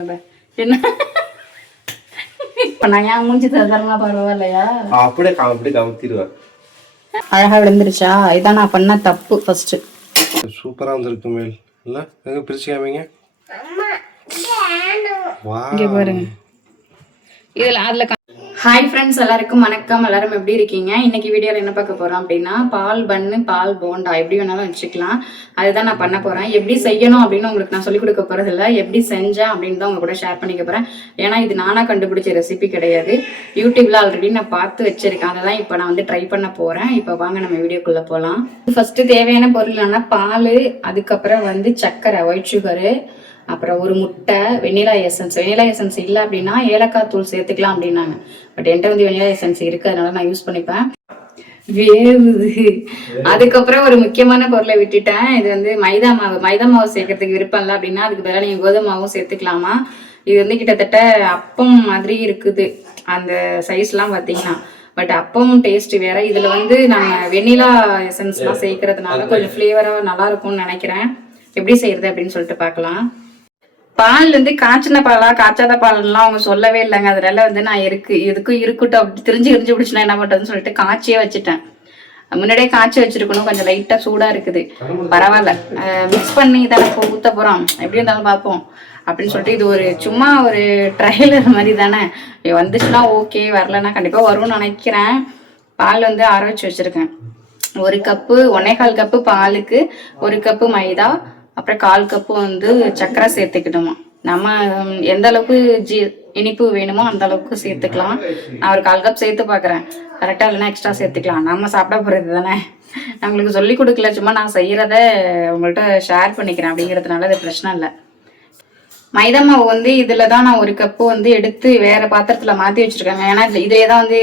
என்ன இப்ப நான் ஏன் மூஞ்சி தரமா பரவாயில்லையா? அப்படியே கவுத்திடுவேன். அழகா விழுந்துருச்சா? இதான் நான் பண்ண தப்பு ஃபர்ஸ்ட். சூப்பரா வந்திருக்கு மேல். இல்ல எங்க பிரிச்சு காமிங்க. இங்க பாருங்க. இதுல அதுல ஹாய் ஃப்ரெண்ட்ஸ், எல்லாருக்கும் வணக்கம். எல்லாரும் எப்படி இருக்கீங்க? இன்னைக்கு வீடியோவில் என்ன பார்க்க போறோம் அப்படின்னா, பால் பன்னு பால் போண்டா எப்படி வேணாலும் வச்சுக்கலாம். அதுதான் நான் பண்ண போறேன். எப்படி செய்யணும் அப்படின்னு உங்களுக்கு நான் சொல்லிக் கொடுக்க போறது இல்லை, எப்படி செஞ்சேன் அப்படின்னு தான் உங்க கூட ஷேர் பண்ணிக்க போறேன். ஏன்னா இது நானா கண்டுபிடிச்ச ரெசிபி கிடையாது, யூடியூப்ல ஆல்ரெடி நான் பார்த்து வச்சிருக்கேன். அதை தான் இப்போ நான் வந்து ட்ரை பண்ண போறேன். இப்போ வாங்க நம்ம வீடியோக்குள்ள போகலாம். ஃபர்ஸ்ட் தேவையான பொருள் என்னன்னா பால், அதுக்கப்புறம் வந்து சர்க்கரை, ஒயிட் சுகரு, அப்புறம் ஒரு முட்டை, வெண்ணிலா எசன்ஸ் இல்லை அப்படின்னா ஏலக்காய் தூள் சேர்த்துக்கலாம் அப்படின்னாங்க. பட் என்கிட்ட வந்து வெண்ணிலா எசன்ஸ் இருக்கு, அதனால நான் யூஸ் பண்ணிப்பேன். வேவுது. அதுக்கப்புறம் ஒரு முக்கியமான பொருளை விட்டுட்டேன். இது வந்து மைதா மாவு சேர்க்கறதுக்கு விருப்பம் இல்லை அப்படின்னா அதுக்கு பதிலாக நீங்க கோதுமை மாவும் சேர்த்துக்கலாமா. இது வந்து கிட்டத்தட்ட அப்பம் மாதிரி இருக்குது அந்த சைஸ்லாம் பார்த்தீங்கன்னா. பட் அப்பமும் டேஸ்ட் வேற. இதுல வந்து நம்ம வெண்ணிலா எசன்ஸ்லாம் சேர்க்கறதுனால கொஞ்சம் ஃப்ளேவரா நல்லா இருக்கும்னு நினைக்கிறேன். எப்படி செய்யறது அப்படின்னு சொல்லிட்டு பார்க்கலாம். பால் வந்து காய்ச்சின பாலா காய்ச்சாத பால்லாம் அவங்க சொல்லவே இல்லைங்க. அதனால வந்து நான் எதுக்கும் இருக்கட்டும் அப்படி தெரிஞ்சு பிடிச்சுனா என்ன பண்றதுன்னு சொல்லிட்டு காய்ச்சியே வச்சுட்டேன். முன்னாடியே காய்ச்சி வச்சிருக்கணும். கொஞ்சம் லைட்டா சூடா இருக்குது, பரவாயில்ல. மிக்ஸ் பண்ணி தானே ஊத்த போறோம், எப்படி இருந்தாலும் பார்ப்போம் அப்படின்னு சொல்லிட்டு இது ஒரு சும்மா ஒரு ட்ரைலர் மாதிரி தானே. வந்துச்சுன்னா ஓகே, வரலன்னா கண்டிப்பா வரும்னு நினைக்கிறேன். பால் வந்து ஆற வச்சு வச்சிருக்கேன். 1 கப்பு 1/4 கப்பு பாலுக்கு 1 கப்பு மைதா, அப்புறம் 1/4 கப்பு வந்து சர்க்கரை சேர்த்துக்கிட்டோமா. நம்ம எந்த அளவுக்கு இனிப்பு வேணுமோ அந்த அளவுக்கு சேர்த்துக்கலாம். நான் ஒரு 1/4 கப் சேர்த்து பார்க்குறேன், கரெக்டாக இல்லைன்னா எக்ஸ்ட்ரா சேர்த்துக்கலாம். நம்ம சாப்பிட போகிறது தானே, நம்மளுக்கு சொல்லி கொடுக்கல, சும்மா நான் செய்கிறத உங்கள்கிட்ட ஷேர் பண்ணிக்கிறேன் அப்படிங்கிறதுனால அது பிரச்சனை இல்லை. மைதா மாவு வந்து இதில் தான் நான் 1 கப்பு வந்து எடுத்து வேற பாத்திரத்தில் மாற்றி வச்சுருக்கேங்க. ஏன்னா இதிலே தான் வந்து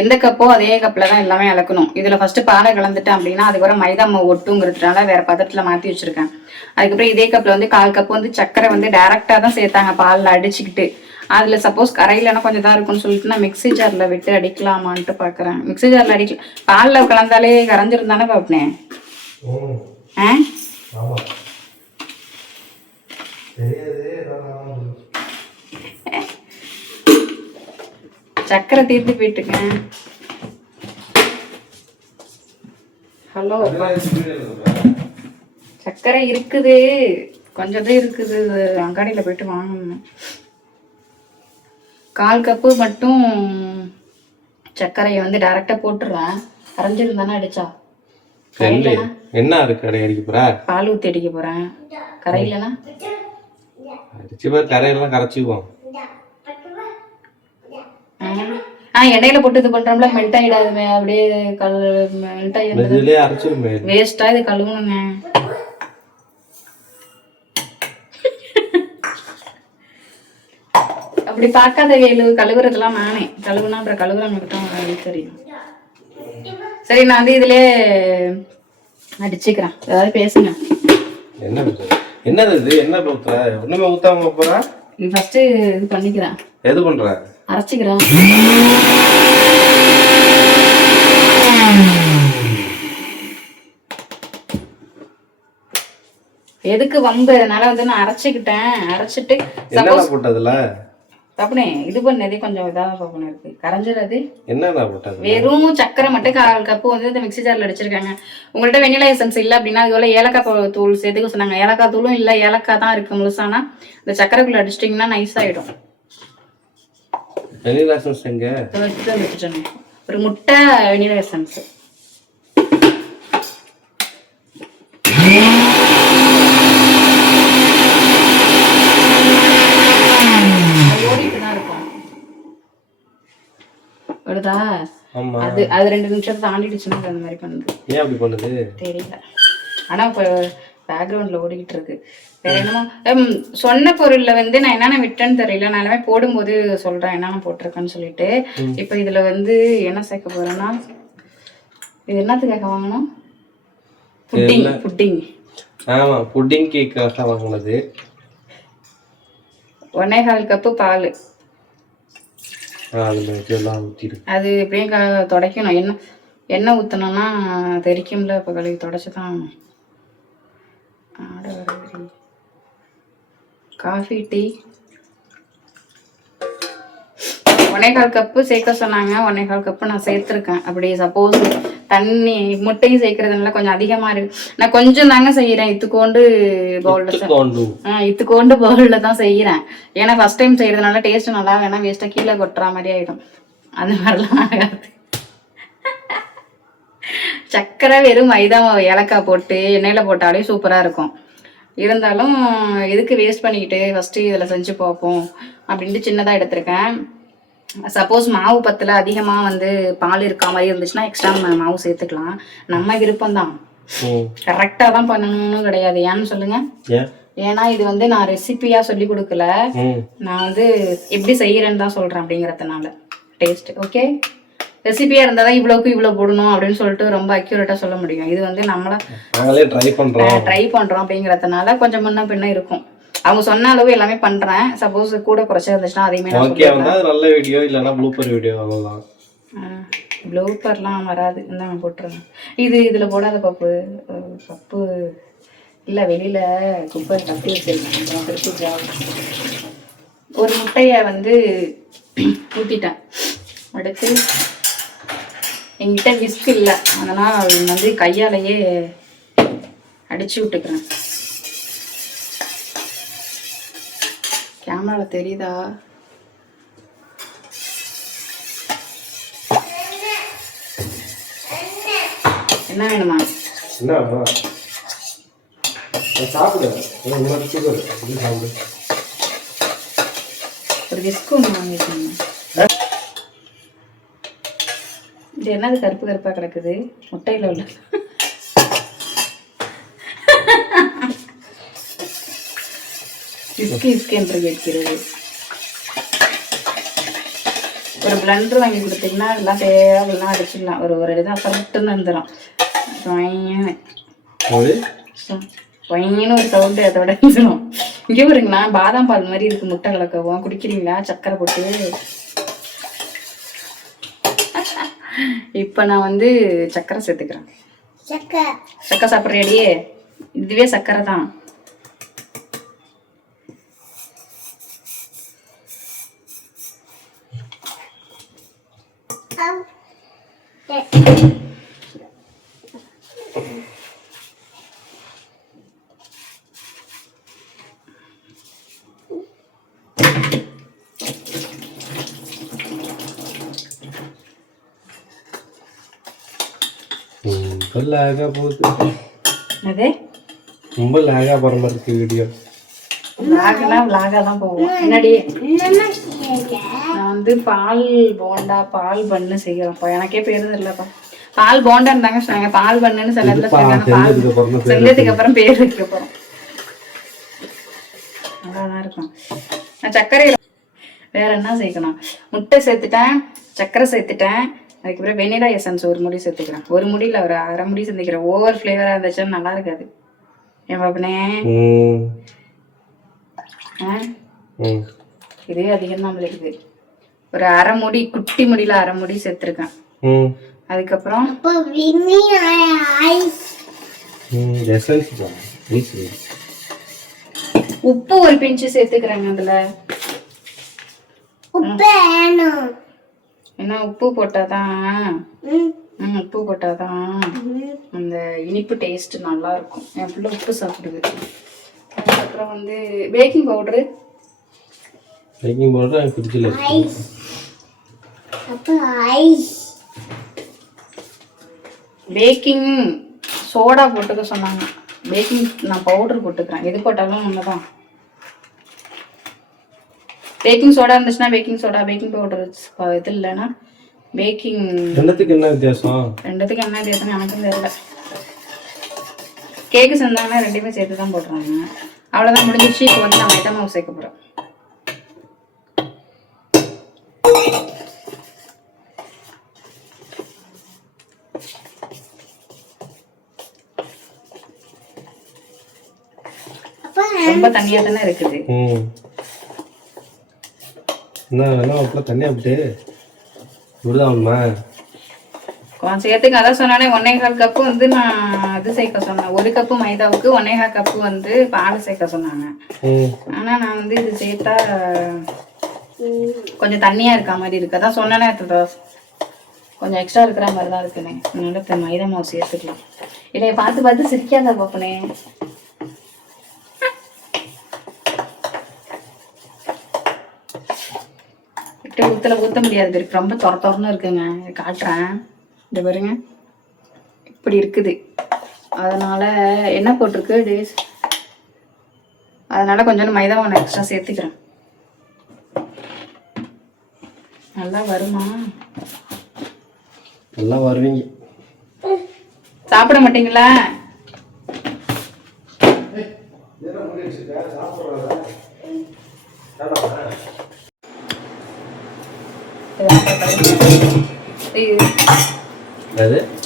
எந்த கப்போ அதே கப்பில் தான் எல்லாமே அளக்கணும். இதில் ஃபர்ஸ்ட் பாலை கலந்துட்டேன் அப்படின்னா அதுக்கப்புறம் மைதா மாவு ஒட்டுங்கிறதுனால வேற பாத்திரத்தில் மாற்றி வச்சிருக்கேன். அதுக்கப்புறம் இதே கப்பில் வந்து 1/4 கப்பு வந்து சர்க்கரை வந்து டைரக்டாக தான் சேர்த்தாங்க பாலில் அடிச்சுக்கிட்டு. அதில் சப்போஸ் கரையிலனா கொஞ்சம் தான் இருக்கும்னு சொல்லிட்டு நான் மிக்ஸி ஜாரில் விட்டு அடிக்கலாமான்ட்டு பார்க்குறேன். மிக்ஸி ஜாரில் அடிக்கலாம், பாலில் கலந்தாலே கரைஞ்சிருந்தானே பார்ப்பேன். சக்கரை தீர்த்து போயிட்டுங்க. ஹலோ, சக்கரை இருக்குது, கொஞ்சம் தான் இருக்குது, அங்காடியில் போயிட்டு வாங்கணும். 1/4 கப்பு மட்டும் சர்க்கரையை வந்து டைரக்டா போட்டுருவேன். கரைஞ்சிருந்தானே அடிச்சா என்ன இருக்கு அடிக்க போற? பால் ஊற்றி அடிக்க போறேன். கரையிலனா அடிச்சு பாரு, கரையெல்லாம் கரைச்சிக்குவோம். எண்ணெயில போட்டு இது பண்றோம்ல, மெல்ட் ஆயிடாதுமே, அப்படியே மெல்ட் ஆயிடுது, வேஸ்டா இது கழுவணுங்க. அப்படி பார்க்காத வேலு, கழுவுறதுலாம் நானே கழுவுனா அப்புறம் கழுவுறவங்களுக்கு தான் தெரியும். சரி, நான் வந்து இதுல அடிச்சுக்கிறேன். ஏதாவது பேசுங்க. என்னது இது? என்ன ஊத்துற? ஒண்ணுமே ஊத்தாம போறா? ஃபர்ஸ்ட் இது பண்ணிக்கிறேன். எது பண்ற? அரைச்சிக்கிறேன். எதுக்கு வம்பு? அதனால வந்து நான் அரைச்சிக்கிட்டேன். அரைச்சிட்டு சப்போஸ் போட்டதுல தப்புனே இது பண்ணதே கொஞ்சம் இதாக தப்புனே இருக்கு, கரைஞ்சிடாது. என்ன போட்டது? வெறும் சக்கரை மட்டும் 1/4 கப்பு வந்து இந்த மிக்ஸி ஜார்ல அடிச்சிருக்காங்க. உங்கள்கிட்ட வெண்ணிலா எசன்ஸ் இல்லை அப்படின்னா அதுபோல ஏலக்காய் தூள் சேர்த்துக்க சொன்னாங்க. ஏலக்காய் தூளும் இல்லை, ஏலக்காய் தான் இருக்கு முழுசானா. இந்த சக்கரைக்குள்ள அடிச்சிட்டிங்கன்னா நைஸ் ஆயிடும். வெண்ணிலா எசன்ஸ் எங்க வச்சுட்டேன். ஒரு முட்டை, வெண்ணிலா எசன்ஸ். வருதா? அது 2 நிமிஷம் தாண்டிடுச்சுன்னா அந்த மாதிரி பண்ணுது. ஏன் அப்படி பண்ணுது தெரியல. ஆனா இப்போ பேக்ரவுண்ட்ல ஓடிக்கிட்டு இருக்கு. வேற என்னமோ சொன்ன பொருள்ல வந்து நான் என்னென்ன விட்டேன்னு தெரியல. நான் எல்லாமே போடும்போது சொல்றேன் என்னென்ன போட்டிருக்கேன்னு சொல்லிட்டு. இப்போ இதுல வந்து என்ன சேர்க்க போறேன்னா, இது என்னத்துக்காக வாங்கணும்? புட்டிங். ஆமா, புட்டிங் கேக்காக வாங்கினது. 1/4 கப்பு பால். அது எப்படியும் துடைக்கணும். எண்ணெய் ஊற்றணும்னா தெரிக்கும்ல, இப்போ கழுவி தொடச்சிதான். காஃபி, டீ, 1/4 கப்பு சேர்க்க சொன்னாங்க. 1/4 கப்பு நான் சேர்த்துருக்கேன். அப்படி சப்போஸ் தண்ணி முட்டையும் சேர்க்கறதுனால கொஞ்சம் அதிகமா இருக்கு. நான் கொஞ்சம் தாங்க செய்யறேன். இத்துக்கோண்டு பவுல்ல தான் செய்யறேன். ஏன்னா ஃபர்ஸ்ட் டைம் செய்யறதுனால டேஸ்ட் நல்லா வேணா வேஸ்டா கீழே கொட்டுற மாதிரி ஆயிடும். அந்த மாதிரிலாம் ஆகாது. சக்கரை வெறும் மைதா மாவு ஏலக்காய் போட்டு எண்ணெயில போட்டாலே சூப்பரா இருக்கும். இருந்தாலும் எதுக்கு வேஸ்ட் பண்ணிக்கிட்டு ஃபர்ஸ்ட் இதில் செஞ்சு பார்ப்போம் அப்படின்ட்டு சின்னதாக எடுத்திருக்கேன். சப்போஸ் மாவு பத்தில் அதிகமாக வந்து பால் இருக்கா மாதிரி இருந்துச்சுன்னா எக்ஸ்ட்ரா மாவு சேர்த்துக்கலாம். நம்ம விருப்பம்தான், கரெக்டாக தான் பண்ணணும்னு கிடையாது. ஏன்னு சொல்லுங்க. ஏன்னா இது வந்து நான் ரெசிபியா சொல்லி கொடுக்கல, நான் வந்து எப்படி செய்யறேன்னு தான் சொல்றேன். அப்படிங்கறதுனால டேஸ்ட் ஓகே. ரெசிபியா இருந்தாதான் இவ்வளவுக்கு இவ்வளவு போடணும் அப்படின்னு சொல்லிட்டு ரொம்ப அக்யூரேட்டா சொல்ல முடியும். இது வந்து நாங்களே ட்ரை பண்றோம் அப்படிங்கறதுனால கொஞ்சம் முன்ன பின்ன இருக்கும். அவங்க சொன்ன அளவு எல்லாமே பண்றேன். சப்போஸ் கூட குறைச்சா இருந்துச்சுன்னா அதையுமே நான் சொல்றேன். நல்ல வீடியோ இல்லனா ப்ளூப்பர் வீடியோ அவ்வளவுதான். ப்ளூப்பர்லாம் வராது. நான் போட்டுறேன். இதுல போடாத பப்பு இல்ல, வெளியில குப்பை தப்பி வச்சிருக்கேன். திருப்பி ஒரு முட்டைய வந்து ஊத்திட்டேன். அடுத்து என்கிட்ட விஸ்க் இல்லை, அதனால் வந்து கையாலேயே அடிச்சு விட்டுக்கிறேன். கேமராவில் தெரியுதா? என்ன வேணுமா? ஒரு விஸ்க் ஒன்று வாங்கிக்கோங்க. இது என்னது கருப்பு கருப்பா கிடக்குது? முட்டையில உள்ள இஸ்கி என்று கேட்கிறது. ஒரு பிளண்டர் வாங்கி கொடுத்தீங்கன்னா எல்லாம் தேவையெல்லாம் அடிச்சிடலாம். ஒரு இதான் சட்டுன்னு வந்துடும். ஒரு சவுண்டு அதோட இருந்துடும். இங்கே பாருங்களா, பாதாம் பால் மாதிரி இருக்கு. முட்டை கலக்கவும் குடிக்கிறீங்களா? சக்கரை போட்டு. இப்ப நான் வந்து சக்கரை சேர்த்துக்கிறேன். சக்கரை சாப்பிட்றியாடியே? இதுவே சக்கரை தான். லாகா போகுது. அது ரொம்ப லாகா போற மாதிரி இருக்கு வீடியோ. லாகா தான் போகும். என்னடி நான் வந்து பால் போண்டா பால் பண்ணு செய்யறேன்ப்பா. எனக்கே பேரு தெரியலப்பா. பால் போண்டா இருந்தாங்க சொன்னாங்க. பால் பண்ணுன்னு சிலதுல சொன்னாங்க. செஞ்சதுக்கு அப்புறம் பேர் வைக்க போறோம். நல்லாதான் இருக்கும். நான் சர்க்கரை வேற என்ன சேர்க்கணும்? முட்டை சேர்த்துட்டேன், சர்க்கரை சேர்த்துட்டேன். அதுக்கப்புறம் வெனிலா எசன்ஸ் ஒரு முடி சேர்த்துக்கிறேன். ஒரு முடியில் ஒரு அரை முடி சேர்த்துக்கிறேன். ஓவர் ஃப்ளேவராக இருந்துச்சுன்னா நல்லா இருக்காது. என் பாப்பனே இதே அதிகம் தான் இருக்குது. ஒரு அரை முடி, குட்டி முடியில அரை முடி சேர்த்துருக்கேன். அதுக்கப்புறம் உப்பு ஒரு பிஞ்சு சேர்த்துக்கிறேங்க. அதுல என்ன உப்பு போட்டாதான் உப்பு போட்டாதான் அந்த இனிப்பு டேஸ்ட் நல்லா இருக்கும். என் பிள்ளை உப்பு சாப்பிடுது. அப்புறம் வந்து பேக்கிங் பவுடரு பேக்கிங் சோடா போட்டுக்க சொன்னாங்க. பேக்கிங் நான் பவுடர் போட்டுக்கிறேன். எது போட்டாலும் ஒண்ணுதான். பேக்கிங் சோடா இருந்துச்சுன்னா பேக்கிங் சோடா, பேக்கிங் பவுடர் இது இல்லைன்னா பேக்கிங். ரெண்டுத்துக்கு என்ன வித்தியாசம்? எனக்கும் தெரியல. கேக்கு செஞ்சாங்கன்னா ரெண்டுமே சேர்த்து தான் போடுறாங்க. அவ்வளோதான், முடிஞ்சிச்சு. இப்போ வந்து நான் மைதா மாவு சேர்க்க போகிறேன். ரொம்ப தண்ணியா தானே இருக்குது. சேர்த்துக்க அதான் சொன்னானே. 1/4 கப்பு வந்து நான் இது சேர்க்க சொன்னேன். 1 கப்பு மைதாவுக்கு 1/4 கப்பு வந்து பால் சேர்க்க சொன்னாங்க. ஆனா நான் வந்து இது சேர்த்தா கொஞ்சம் தண்ணியாக இருக்க மாதிரி இருக்கு. அதான் சொன்னேனே கொஞ்சம் எக்ஸ்ட்ரா இருக்கிற மாதிரி தான் இருக்குண்ணே. அதனால மைதா மாவு சேர்த்துக்கலாம். இல்லை பார்த்து பார்த்து சிரிக்காத பாப்பனே. ஊற்ற முடியாது, இருக்கு ரொம்ப தொரன்னு இருக்குங்க. காட்டுறேன், இந்த பாருங்க இப்படி இருக்குது. அதனால என்ன போட்டிருக்கு டேஸ், அதனால கொஞ்சம் மைதா மாவு எக்ஸ்ட்ரா சேர்த்துக்கிறேன். நல்லா வருமா? நல்லா வருவீங்க. சாப்பிட மாட்டீங்களா?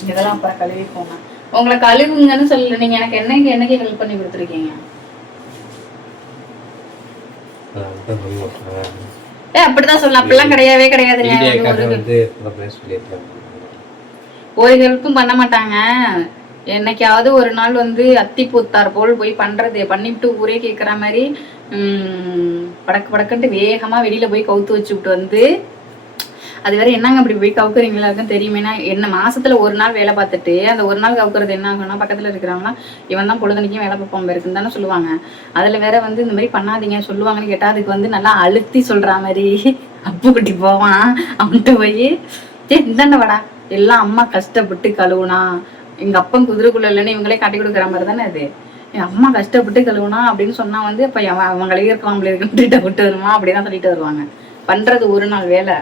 இதெல்லாம் அப்புறம் கழுவி போங்க. உங்களை கழுவுங்கன்னு சொல்லல, நீங்க எனக்கு என்னைக்கு ஹெல்ப் பண்ணி கொடுத்துருக்கீங்க. அப்படிதான் சொல்லலாம், அப்படிலாம் கிடையவே கிடையாதுங்க. ஒரு ஹெல்ப்பும் பண்ண மாட்டாங்க. என்னைக்காவது ஒரு நாள் வந்து அத்தி பூத்தார் போல் போய் பண்றது, பண்ணிவிட்டு ஊரே கேட்குற மாதிரி படக்கு படக்குன்ட்டு வேகமா வெளியில போய் கவுத்து வச்சு விட்டு வந்து, அது வேற என்னங்க அப்படி போய் கவுக்குறீங்களா தெரியுமேனா. என்ன மாசத்துல ஒரு நாள் வேலை பார்த்துட்டு அந்த ஒரு நாள் கவுக்குறது என்ன ஆகும்னா, பக்கத்துல இருக்கிறவங்கன்னா இவன் தான் பொழுதனைக்கும் வேலை பார்ப்போம் இருக்குன்னு தானே சொல்லுவாங்க. அதுல வேற வந்து இந்த மாதிரி பண்ணாதீங்க சொல்லுவாங்கன்னு கேட்டா, அதுக்கு வந்து நல்லா அழுத்தி சொல்ற மாதிரி அப்பு குட்டி போவான் அவன்கிட்ட போய், இந்தாண்ட வாடா, எல்லாம் அம்மா கஷ்டப்பட்டு கழுவுனா, எங்க அப்பன் குதிரைக்குள்ள இல்லைன்னு இவங்களே காட்டி கொடுக்குற மாதிரி தானே அது. என் அம்மா கஷ்டப்பட்டு கழுவுனா அப்படின்னு சொன்னா வந்து அப்ப அவங்களே இருக்கலாம் இருக்குன்னு விட்டு வருமா அப்படிதான் சொல்லிட்டு வருவாங்க. பண்றது ஒரு நாள் வேலை,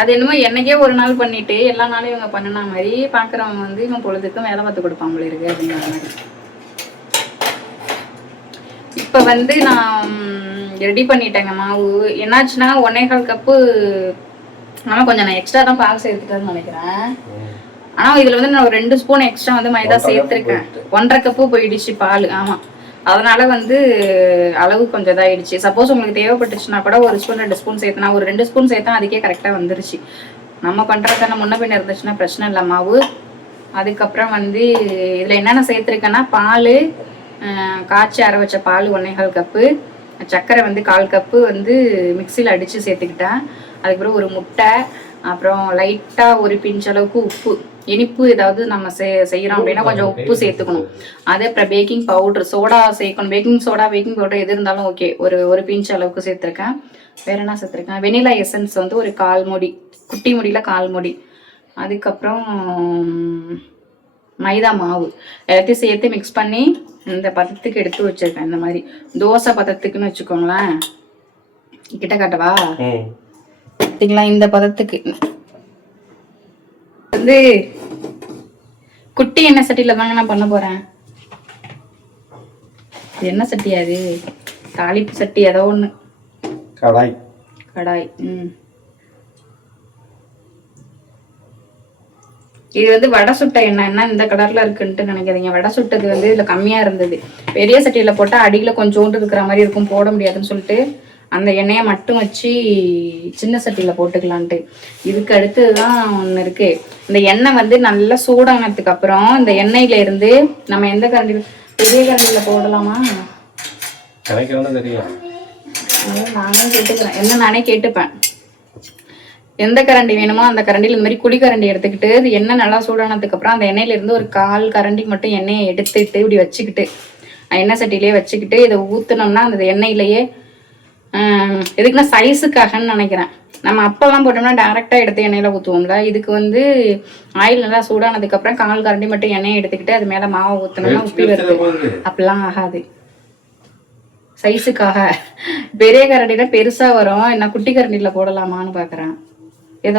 அது என்னமோ என்னைக்கே ஒரு நாள் பண்ணிட்டு எல்லா நாளும் இவங்க பண்ணினா மாதிரி பாக்குறவங்க வந்து இவன் பொழுதுக்கும் வேலை பார்த்து கொடுப்பாங்க இருக்கு அப்படிங்கிற மாதிரி. இப்ப வந்து நான் ரெடி பண்ணிட்டேங்க மாவு. என்னாச்சுன்னா 1.25 கப்பு, ஆனா கொஞ்சம் நான் எக்ஸ்ட்ரா தான் பால் சேர்த்துட்டேன்னு நினைக்கிறேன். ஆனா இதுல வந்து நான் ஒரு 2 ஸ்பூன் எக்ஸ்ட்ரா வந்து மைதா சேர்த்திருக்கேன். 1.5 கப்பு போயிடுச்சு பால். ஆமா, அதனால வந்து அளவு கொஞ்சம் இதாயிடுச்சு. சப்போஸ் உங்களுக்கு தேவைப்பட்டுச்சுன்னா கூட 1 ஸ்பூன் 2 ஸ்பூன் சேர்த்தனா, ஒரு 2 ஸ்பூன் சேர்த்தா அதுக்கே கரெக்டா வந்துருச்சு. நம்ம பண்றதுக்கான முன்ன பின்ன இருந்துச்சுன்னா பிரச்சனை இல்லை மாவு. அதுக்கப்புறம் வந்து இதுல என்னென்ன சேர்த்துருக்கேன்னா, பால், காய்ச்சி அரை வச்ச பால் 1.25 கப்பு, சர்க்கரை வந்து 1/4 கப்பு வந்து மிக்சியில் அடிச்சு சேர்த்துக்கிட்டேன். அதுக்கப்புறம் ஒரு முட்டை, அப்புறம் லைட்டா ஒரு பிஞ்ச் அளவுக்கு உப்பு. இனிப்பு ஏதாவது நம்ம செய்யறோம் அப்படின்னா கொஞ்சம் உப்பு சேர்த்துக்கணும். அது அப்புறம் பேக்கிங் பவுடர், சோடா சேர்க்கணும். பேக்கிங் சோடா, பேக்கிங் பவுடர் எது இருந்தாலும் ஓகே. ஒரு பிஞ்ச் அளவுக்கு சேர்த்துருக்கேன். வேற என்ன சேர்த்துருக்கேன், வெனிலா எசன்ஸ் வந்து ஒரு 1/4 மூடி, குட்டி முடியில 1/4 மூடி. அதுக்கப்புறம் மைதா மாவு எல்லாத்தையும் சேர்த்து மிக்ஸ் பண்ணி இந்த பதத்துக்கு எடுத்து வச்சிருக்கேன். இந்த மாதிரி தோசை பதத்துக்குன்னு வச்சுக்கோங்களேன். கிட்ட காட்டவா? பார்த்தீங்களா, இந்த பதத்துக்கு வந்து குட்டி எண்ணெய் சட்டியில தாங்க நான் பண்ண போறேன். என்ன சட்டியா அது? தாளிப்பு சட்டி ஏதோ ஒண்ணு, கடாய். இது வந்து வடை சுட்ட எண்ணெய்னா இந்த கலர்ல இருக்குன்ட்டு நினைக்காதீங்க. வடை சுட்டது வந்து இதுல கம்மியா இருந்தது. பெரிய சட்டியில போட்டா அடியில கொஞ்சோண்டு இருக்கிற மாதிரி இருக்கும், போட முடியாதுன்னு சொல்லிட்டு அந்த எண்ணெயை மட்டும் வச்சு சின்ன சட்டியில போட்டுக்கலான்ட்டு. இதுக்கு அடுத்ததுதான் ஒண்ணு இருக்கு. இந்த எண்ணெய் வந்து நல்லா சூடானதுக்கு அப்புறம் இந்த எண்ணெயில இருந்து நம்ம எந்த கரண்டி, பெரிய கரண்டியில போடலாமா? நானே கேட்டுக்கிறேன், என்ன நானே கேட்டுப்பேன். எந்த கரண்டி வேணுமோ அந்த கரண்டியில் இந்த மாதிரி குழி கரண்டி எடுத்துக்கிட்டு, இது எண்ணெய் நல்லா சூடானதுக்கு அப்புறம் அந்த எண்ணெயில இருந்து ஒரு 1/4 கரண்டிக்கு மட்டும் எண்ணெயை எடுத்துட்டு இப்படி வச்சுக்கிட்டு, எண்ணெய் சட்டிலேயே வச்சுக்கிட்டு இதை ஊத்துனோம்னா அந்த எண்ணெயிலேயே, எதுக்குன்னா சைஸுக்காகன்னு நினைக்கிறேன். நம்ம அப்பெல்லாம் போட்டோம்னா டைரக்டா எடுத்து எண்ணெயில ஊற்றுவோம்ல. இதுக்கு வந்து ஆயில் நல்லா சூடானதுக்கு அப்புறம் 1/4 கரண்டி மட்டும் எண்ணெயை எடுத்துக்கிட்டு அது மேல மாவை ஊற்றினோம்னா உப்பி வருது. அப்படிலாம் ஆகாது, சைஸுக்காக. பெரிய கரண்டினா பெருசா வரும், என்ன குட்டி கரண்டில போடலாமான்னு பாக்குறேன். ஏதோ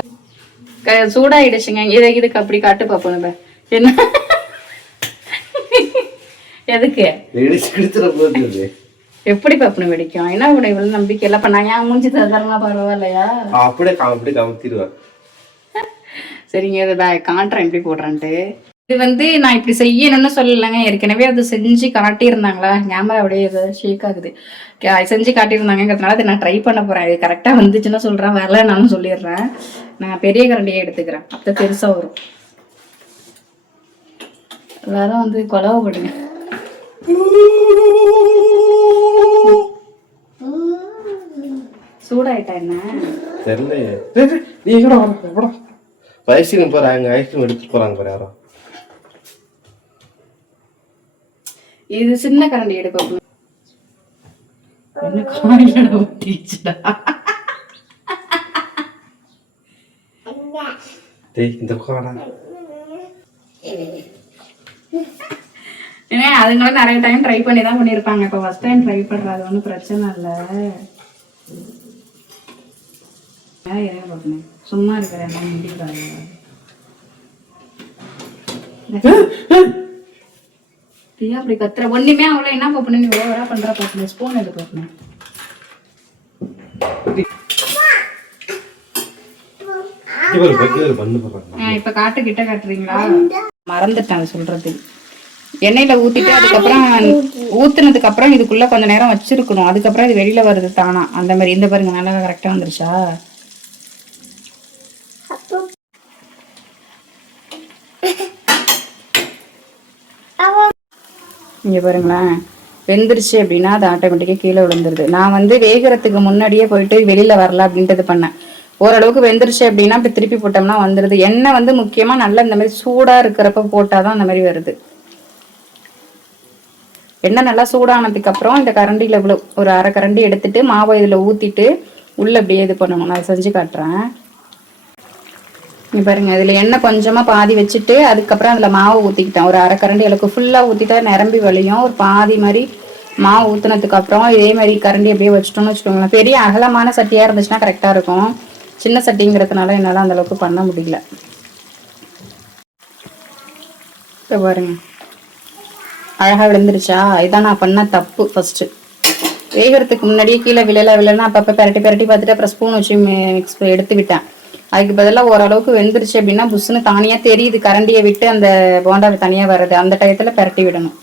சூடாயிடுச்சுங்க. இதுக்கு அப்படி காட்டு பாப்போம். என்ன எதுக்கு எப்படி பாப்பணும் வெடிக்கும்? என்ன கூட இவ்வளவு நம்பிக்கை எல்லாம் பண்ணாங்க. மூஞ்சி தரலாம் பரவாயில்லையா? அப்படியே கவுத்திடுவேன். சரிங்க, இதை காட்டுறேன் எப்படி போடுறேன்ட்டு. இது வந்து நான் இப்படி செய்யணும்னு சொல்லலைங்க, ஏற்கனவே அது செஞ்சு காட்டியிருந்தாங்களா. கேமரா அப்படியே ஷேக் ஆகுது. செஞ்சு காட்டியிருந்தாங்கிறதுனால அதை நான் ட்ரை பண்ண போறேன். இது கரெக்டா வந்துச்சுன்னா சொல்றேன், வரல நானும் சொல்லிடுறேன். நான் பெரிய கரண்டியே எடுத்துக்கிறேன், அப்போ பெருசா வரும். எல்லாரும் வந்து கொலவை போடுங்க. சூடாயிட்டா என்ன? தெரியலையே. நீ எங்கடா வர? ஐஸ்கிரீம் போறாங்க, ஐஸ்கிரீம் எடுத்துட்டு போறாங்க பாரு யாரும். இது சின்ன கரண்டி எடுக்க. என்ன காயில ஊத்திச்சுடா. டேய் இந்த கோடா. ஏன்னா அதுங்கள நிறைய டைம் ட்ரை பண்ணி தான் பண்ணியிருப்பாங்க. இப்போ ஃபர்ஸ்ட் டைம் ட்ரை பண்ணுறது ஒன்றும் பிரச்சனை இல்லை. பார்க்கணும் சும்மா இருக்கிறேன் முடிக்கிறாங்க. அப்படி கத்துற ஒண்ணுமே அவ்வளோ என்ன பார்ப்பணும், நீ ஓவரா பண்ற பார்க்கணும். ஸ்பூன் எது பார்க்கணும். இப்ப காட்டு கிட்ட காட்டுறீங்களா? மறந்துட்டேன் அது சொல்றது. எண்ணெயில ஊத்திட்டு அதுக்கப்புறம் ஊத்துனதுக்கு அப்புறம் இதுக்குள்ள கொஞ்ச நேரம் வச்சிருக்கணும். அதுக்கப்புறம் இது வெளியில வருது தானா. அந்த மாதிரி இந்த பாருங்க நல்லா கரெக்டா வந்துருச்சா? இங்க பாருங்களேன், வெந்துருச்சு அப்படின்னா அது ஆட்டோமேட்டிக்கா கீழே விழுந்துருது. நான் வந்து வேகிறதுக்கு முன்னாடியே போயிட்டு வெளியில வரல அப்படின்றது பண்ணேன். ஓரளவுக்கு வெந்துருச்சு அப்படின்னா இப்ப திருப்பி போட்டோம்னா வந்துருது. எண்ணெய் வந்து முக்கியமா நல்லா இந்த மாதிரி சூடா இருக்கிறப்ப போட்டாதான் அந்த மாதிரி வருது. எண்ணெய் நல்லா சூடானதுக்கு அப்புறம் இந்த கரண்டியில இவ்வளவு ஒரு அரை கரண்டி எடுத்துட்டு மாவை இதுல ஊத்திட்டு உள்ள அப்படியே இது பண்ணணும். நான் செஞ்சு காட்டுறேன். இங்க பாருங்க, இதுல எண்ணெய் கொஞ்சமா பாதி வச்சுட்டு அதுக்கப்புறம் அதுல மாவை ஊத்திக்கிட்டேன். ஒரு அரை கரண்டி அளவுக்கு ஃபுல்லா ஊத்திட்டா நிரம்பி வலியும். ஒரு பாதி மாதிரி மாவு ஊத்துனதுக்கு அப்புறம் இதே மாதிரி கரண்டி அப்படியே வச்சுட்டோம்னு வச்சுக்கோங்களேன். பெரிய அகலமான சட்டியா இருந்துச்சுன்னா கரெக்டா இருக்கும். சின்ன சட்டிங்கிறதுனால என்னால அந்த அளவுக்கு பண்ண முடியல. இப்போ பாருங்க அழகா விழுந்துருச்சா? இதான் நான் பண்ண தப்பு. ஃபர்ஸ்ட் வேகிறதுக்கு முன்னாடியே கீழே விழலைன்னா அப்பப்போ பெரட்டி பெரட்டி பார்த்துட்டு அப்புறம் ஸ்பூன் வச்சு மிக்ஸ் எடுத்து விட்டேன். அதுக்கு பதிலாக ஓரளவுக்கு வெந்துருச்சு அப்படின்னா புஷ்ஷுன்னு தனியாக தெரியுது. கரண்டியை விட்டு அந்த போண்டாவில் தனியாக வர்றது. அந்த டயத்துல பெரட்டி விடணும்.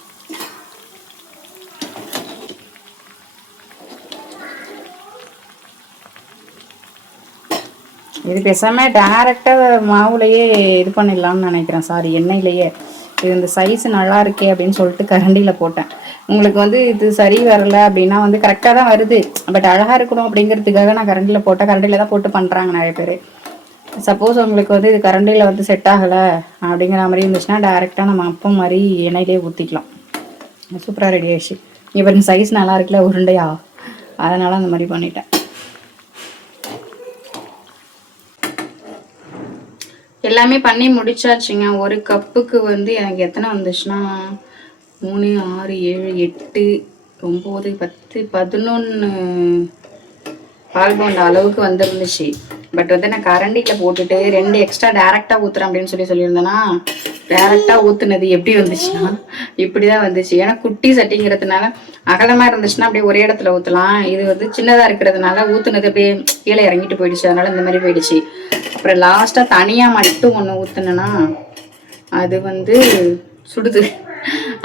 இது பேசாம டைரக்டா மாவுலயே இது பண்ணிடலாம்னு நினைக்கிறேன். சாரி, எண்ணெயிலேயே. இது இந்த சைஸ் நல்லா இருக்கே அப்படின்னு சொல்லிட்டு கரண்டியில போட்டேன். உங்களுக்கு வந்து இது சரி வரல அப்படின்னா வந்து கரெக்டா தான் வருது, பட் அழகா இருக்கணும் அப்படிங்கிறதுக்காக நான் கரண்டியில போட்டேன். கரண்டியில தான் போட்டு பண்றாங்க நிறைய பேர். சப்போஸ் உங்களுக்கு வந்து இது கரண்டியில வந்து செட் ஆகலை அப்படிங்கிற மாதிரி இருந்துச்சுன்னா டைரெக்டாக நம்ம அப்பம் மாதிரி எண்ணெயிலே ஊற்றிக்கலாம். சூப்பராக ரெடி ஆயிடுச்சு. இங்கே பாருங்க சைஸ் நல்லா இருக்குல்ல, உருண்டையா. அதனால அந்த மாதிரி பண்ணிட்டேன். எல்லாமே பண்ணி முடிச்சாச்சுங்க. ஒரு கப்புக்கு வந்து எனக்கு எத்தனை வந்துச்சுன்னா 3, 6, 7, 8, 9, 10, 11 பால் போண்டா அளவுக்கு வந்துருந்துச்சு. பட் வந்து நான் கரண்டியில் போட்டுட்டு 2 எக்ஸ்ட்ரா டேரெக்டாக ஊற்றுறேன் அப்படின்னு சொல்லியிருந்தேன்னா டேரெக்டாக ஊற்றுனது எப்படி வந்துச்சுன்னா இப்படி தான் வந்துச்சு. ஏன்னா குட்டி சட்டிங்கிறதுனால அகலமாக இருந்துச்சுன்னா அப்படியே ஒரே இடத்துல ஊற்றலாம். இது வந்து சின்னதாக இருக்கிறதுனால ஊற்றுனது அப்படியே கீழே இறங்கிட்டு போயிடுச்சு. அதனால இந்த மாதிரி போயிடுச்சு. அப்புறம் லாஸ்ட்டாக தனியாக மட்டும் ஒன்று ஊற்றுனேன்னா அது வந்து சுடுது.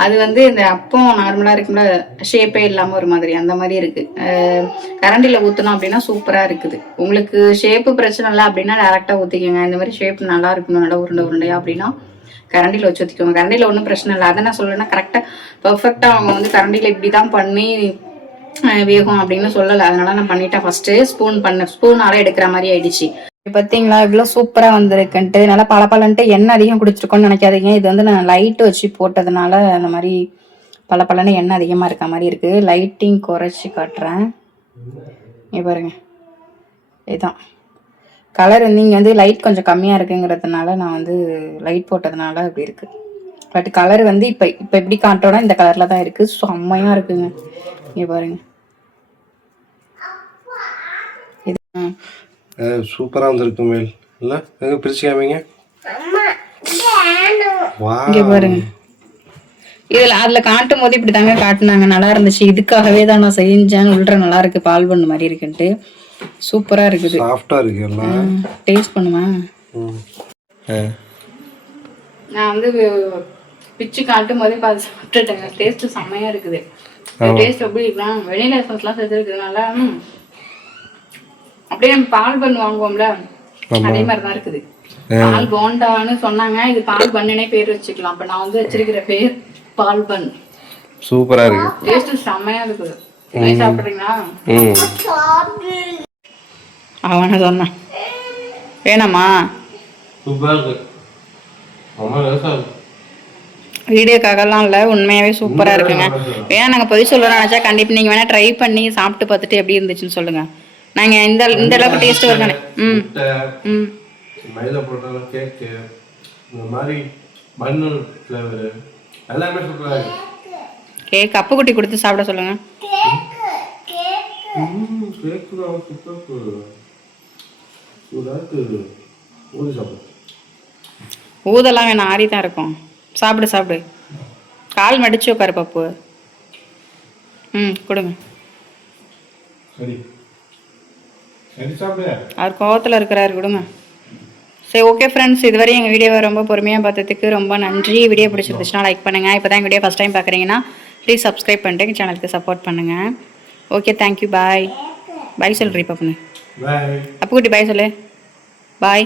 அது வந்து இந்த அப்பம் நார்மலாக இருக்கும்ல, ஷேப்பே இல்லாமல் ஒரு மாதிரி அந்த மாதிரி இருக்கு. கரண்டியில் ஊற்றினோம் அப்படின்னா சூப்பராக இருக்குது. உங்களுக்கு ஷேப்பு பிரச்சனை இல்லை அப்படின்னா டேரெக்டாக ஊற்றிக்கோங்க. இந்த மாதிரி ஷேப் நல்லா இருக்கணும், நல்லா உருண்டை உருண்டையா அப்படின்னா கரண்டியில் வச்சு ஊற்றிக்கோங்க. கரண்டியில் ஒன்றும் பிரச்சனை இல்லை. அதை நான் சொல்லுவேன்னா கரெக்டாக பர்ஃபெக்டாக அவங்க வந்து கரண்டியில் இப்படி தான் பண்ணி வேகும் அப்படின்னு சொல்லலை. அதனால நான் பண்ணிட்டேன். ஃபர்ஸ்ட்டு ஸ்பூனால எடுக்கிற மாதிரி ஆயிடுச்சு. பார்த்தீங்களா இவ்வளோ சூப்பராக வந்திருக்குன்ட்டு. நல்லா பளபளன்ட்டு எண்ணெய் அதிகம் குடிச்சிருக்கோன்னு நினைக்காதீங்க. இது வந்து நான் லைட்டு வச்சு போட்டதுனால அந்த மாதிரி பளபளன்னு எண்ணெய் அதிகமாக இருக்க மாதிரி இருக்குது. லைட்டிங் குறைச்சி காட்டுறேன். இங்கே பாருங்க, இதுதான் கலர். நீங்கள் வந்து லைட் கொஞ்சம் கம்மியாக இருக்குங்கிறதுனால நான் வந்து லைட் போட்டதுனால அப்படி இருக்குது. பட் கலர் வந்து இப்போ எப்படி காட்டோன்னா இந்த கலரில் தான் இருக்குது. செம்மையாக இருக்குங்க. இங்கே பாருங்க, இது சூப்பரா வந்திருக்கு மேல். இல்ல எங்க பிரிச்சு காமிங்க. இங்க பாருங்க, இதுல அதுல காட்டும் போது இப்படி தாங்க காட்டினாங்க. நல்லா இருந்துச்சு. இதுக்காகவே தான் நான் செஞ்சேன். உள்ள நல்லா இருக்கு, பால் பண்ணு மாதிரி இருக்குன்ட்டு. சூப்பரா இருக்குது, சாஃப்டா இருக்கு. எல்லாம் டேஸ்ட் பண்ணுமா? நான் வந்து பிச்சு காட்டும் போதே பார்த்து சாப்பிட்டுட்டேங்க. டேஸ்ட் செம்மையா இருக்குது. டேஸ்ட் எப்படி இருக்கலாம், வெனிலா எசன்ஸ்லாம் சேர்த்துருக்கிறதுனால அப்படியே நம்ம பால் பண்ணு வாங்குவோம்ல அதே மாதிரிதான் இருக்குது. பால் போண்டான்னு சொன்னாங்க. இது பால் பண்ணுனே பேர் வச்சுக்கலாம். அப்ப நான் வந்து வச்சிருக்கிற பேர் பால் பன். சூப்பரா இருக்கு. டேஸ்ட் செம்மையா இருக்குது. சாப்பிடுறீங்களா? அவனை சொன்னான் வேணாமா? சூப்பரா இருக்கு. ரொம்ப லேசா இருக்கு. வீடியோக்காகலாம் இல்லை, உண்மையாகவே சூப்பராக இருக்குங்க. வேணா நாங்கள் பொய் சொல்கிறோம் நினச்சா கண்டிப்பாக நீங்கள் வேணால் ட்ரை பண்ணி சாப்பிட்டு பார்த்துட்டு எப்படி இருந்துச்சுன்னு சொல்லுங்கள். நாங்கள் இந்த அளவுக்கு டேஸ்ட் வருங்க. ம் ம் மைதா போட்டாலும் கேக்கு இந்த மாதிரி பன்னு ஃப்ளேவர் எல்லாமே சூப்பராக இருக்கு. கேக் கப்பு குட்டி கொடுத்து சாப்பிட சொல்லுங்கள். கேக்கு தான் சூப்பர் சூடாக ஊதி சாப்பிடு. ஊதெல்லாம் வேணாம், ஆறி தான் இருக்கும். சாப்பிடு சாப்பிடு. கால் மடிச்சு உட்காரு பப்பு. ம் கொடுங்க. சரி சரி சாப்பிடு. அவர் கோவத்தில் இருக்கிறாரு, கொடுங்க. சரி ஓகே ஃப்ரெண்ட்ஸ், இதுவரை எங்கள் வீடியோவை ரொம்ப பொறுமையாக பார்த்ததுக்கு ரொம்ப நன்றி. வீடியோ பிடிச்சிருந்துச்சுன்னா லைக் பண்ணுங்கள். இப்போ தான் எங்கள் வீடியோ ஃபஸ்ட் டைம் பார்க்குறீங்கன்னா ப்ளீஸ் சப்ஸ்கிரைப் பண்ணிட்டு எங்கள் சேனலுக்கு சப்போர்ட் பண்ணுங்கள். ஓகே தேங்க்யூ, பாய். பாய் சொல்கிறீ பப்புன்னு. பாய் அப்புக்குட்டி பாய் சொல்லு. பாய்.